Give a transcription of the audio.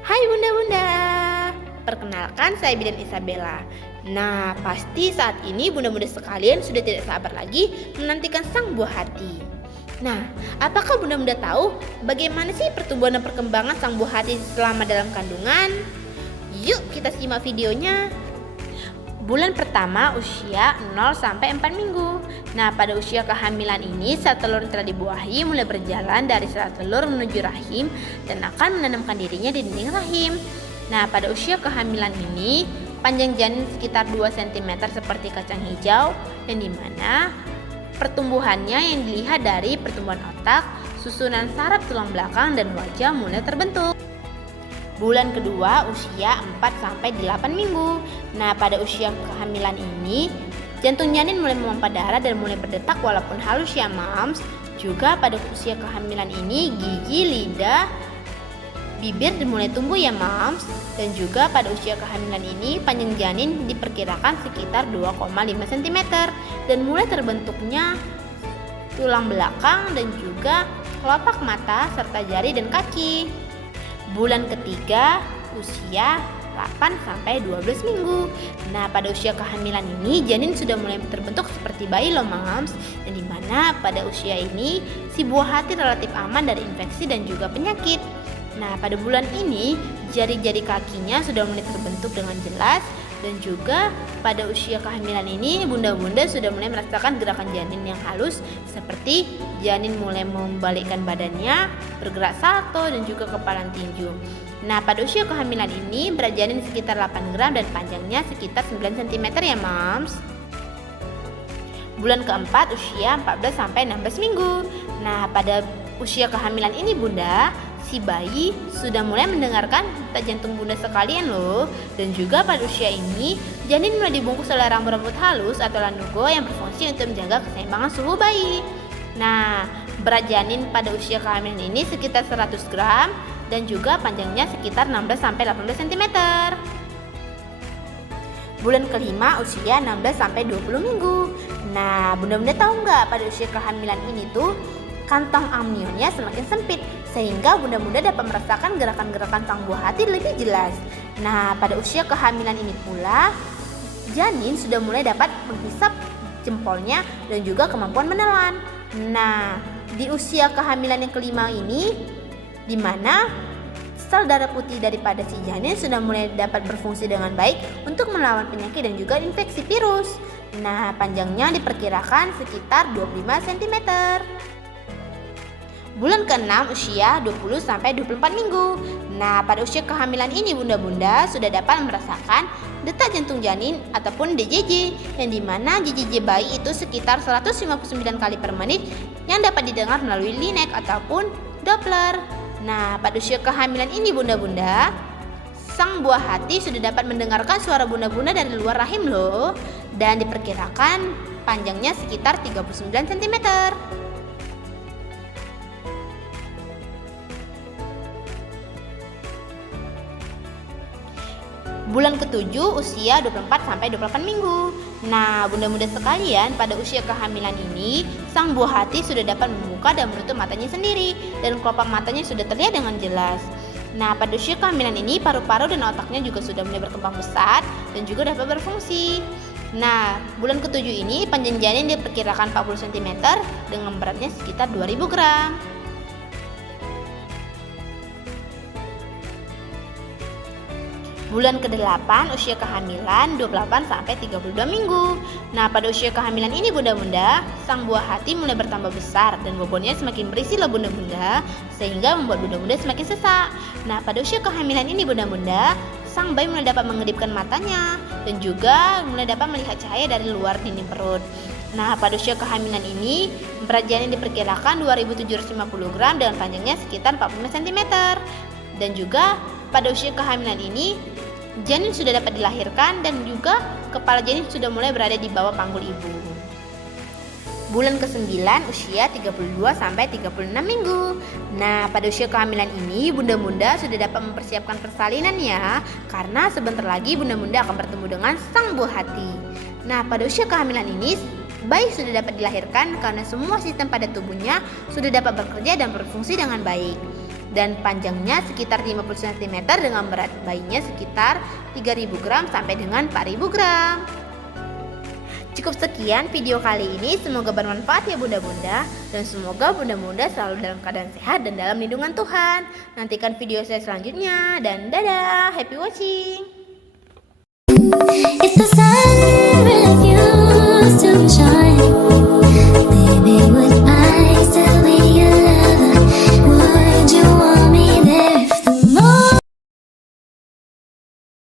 Hai bunda-bunda, perkenalkan saya Bidan Isabella. Nah, pasti saat ini bunda-bunda sekalian sudah tidak sabar lagi menantikan sang buah hati. Nah, apakah bunda-bunda tahu bagaimana sih pertumbuhan dan perkembangan sang buah hati selama dalam kandungan? Yuk kita simak videonya. Bulan pertama usia 0 sampai 4 minggu. Nah, pada usia kehamilan ini sel telur yang telah dibuahi mulai berjalan dari sel telur menuju rahim dan akan menanamkan dirinya di dinding rahim. Nah, pada usia kehamilan ini panjang janin sekitar 2 cm seperti kacang hijau, yang dimana pertumbuhannya yang dilihat dari pertumbuhan otak, susunan saraf tulang belakang dan wajah mulai terbentuk. Bulan kedua usia 4-8 minggu. Nah, pada usia kehamilan ini jantung janin mulai memompa darah dan mulai berdetak walaupun halus ya mams. Juga pada usia kehamilan ini gigi, lidah, bibir mulai tumbuh ya mams. Dan juga pada usia kehamilan ini panjang janin diperkirakan sekitar 2,5 cm dan mulai terbentuknya tulang belakang dan juga kelopak mata serta jari dan kaki. Bulan ketiga usia 8-12 minggu. Nah, pada usia kehamilan ini janin sudah mulai terbentuk seperti bayi loh mams, yang dimana pada usia ini si buah hati relatif aman dari infeksi dan juga penyakit. Nah, pada bulan ini jari-jari kakinya sudah mulai terbentuk dengan jelas, dan juga pada usia kehamilan ini bunda-bunda sudah mulai merasakan gerakan janin yang halus seperti janin mulai membalikkan badannya, bergerak salto dan juga kepalan tinju. Nah, pada usia kehamilan ini berat janin sekitar 8 gram dan panjangnya sekitar 9 cm ya mams. Bulan keempat usia 14-16 minggu. Nah, pada usia kehamilan ini bunda, si bayi sudah mulai mendengarkan detak jantung bunda sekalian loh. Dan juga pada usia ini janin mulai dibungkus oleh rambut-rambut halus atau lanugo yang berfungsi untuk menjaga keseimbangan suhu bayi. Nah, berat janin pada usia kehamilan ini sekitar 100 gram dan juga panjangnya sekitar 16-18 cm. Bulan kelima usia 16-20 minggu. Nah, bunda-bunda tahu nggak pada usia kehamilan ini tuh kantong amnionnya semakin sempit sehingga bunda-bunda dapat merasakan gerakan-gerakan sang buah hati lebih jelas. Nah, pada usia kehamilan ini pula janin sudah mulai dapat menghisap jempolnya dan juga kemampuan menelan. Nah, di usia kehamilan yang kelima ini di mana sel darah putih daripada si janin sudah mulai dapat berfungsi dengan baik untuk melawan penyakit dan juga infeksi virus. Nah, panjangnya diperkirakan sekitar 25 cm. Bulan ke-6 usia 20-24 minggu. Nah, pada usia kehamilan ini bunda-bunda sudah dapat merasakan detak jantung janin ataupun DJJ, yang dimana JJJ bayi itu sekitar 159 kali per menit yang dapat didengar melalui linek ataupun Doppler. Nah, pada usia kehamilan ini bunda-bunda, sang buah hati sudah dapat mendengarkan suara bunda-bunda dari luar rahim loh, dan diperkirakan panjangnya sekitar 39 cm. Bulan ke-7 usia 24-28 minggu. Nah, bunda-bunda sekalian, pada usia kehamilan ini sang buah hati sudah dapat membuka dan menutup matanya sendiri dan kelopak matanya sudah terlihat dengan jelas. Nah, pada usia kehamilan ini paru-paru dan otaknya juga sudah mulai berkembang besar dan juga dapat berfungsi. Nah, bulan ke-7 ini panjang janin diperkirakan 40 cm dengan beratnya sekitar 2000 gram. Bulan ke-8 usia kehamilan 28-32 minggu. Nah, pada usia kehamilan ini bunda-bunda, sang buah hati mulai bertambah besar dan bobotnya semakin berisi loh bunda-bunda, sehingga membuat bunda-bunda semakin sesak. Nah, pada usia kehamilan ini bunda-bunda, sang bayi mulai dapat mengedipkan matanya dan juga mulai dapat melihat cahaya dari luar dinding perut. Nah, pada usia kehamilan ini berat janin diperkirakan 2750 gram dengan panjangnya sekitar 45 cm. Dan juga pada usia kehamilan ini janin sudah dapat dilahirkan dan juga kepala janin sudah mulai berada di bawah panggul ibu. Bulan ke-9 usia 32-36 minggu. Nah, pada usia kehamilan ini bunda-bunda sudah dapat mempersiapkan persalinan ya, karena sebentar lagi bunda-bunda akan bertemu dengan sang buah hati. Nah, pada usia kehamilan ini bayi sudah dapat dilahirkan karena semua sistem pada tubuhnya sudah dapat bekerja dan berfungsi dengan baik. dan panjangnya sekitar 50 cm dengan berat bayinya sekitar 3.000 gram sampai dengan 4.000 gram. Cukup sekian video kali ini, semoga bermanfaat ya bunda-bunda, dan semoga bunda-bunda selalu dalam keadaan sehat dan dalam lindungan Tuhan. Nantikan video saya selanjutnya, dan dadah, happy watching. If the sun refused to shine